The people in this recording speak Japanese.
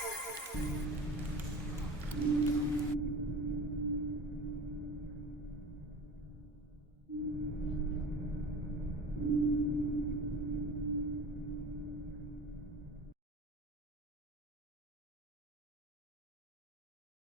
Thank you.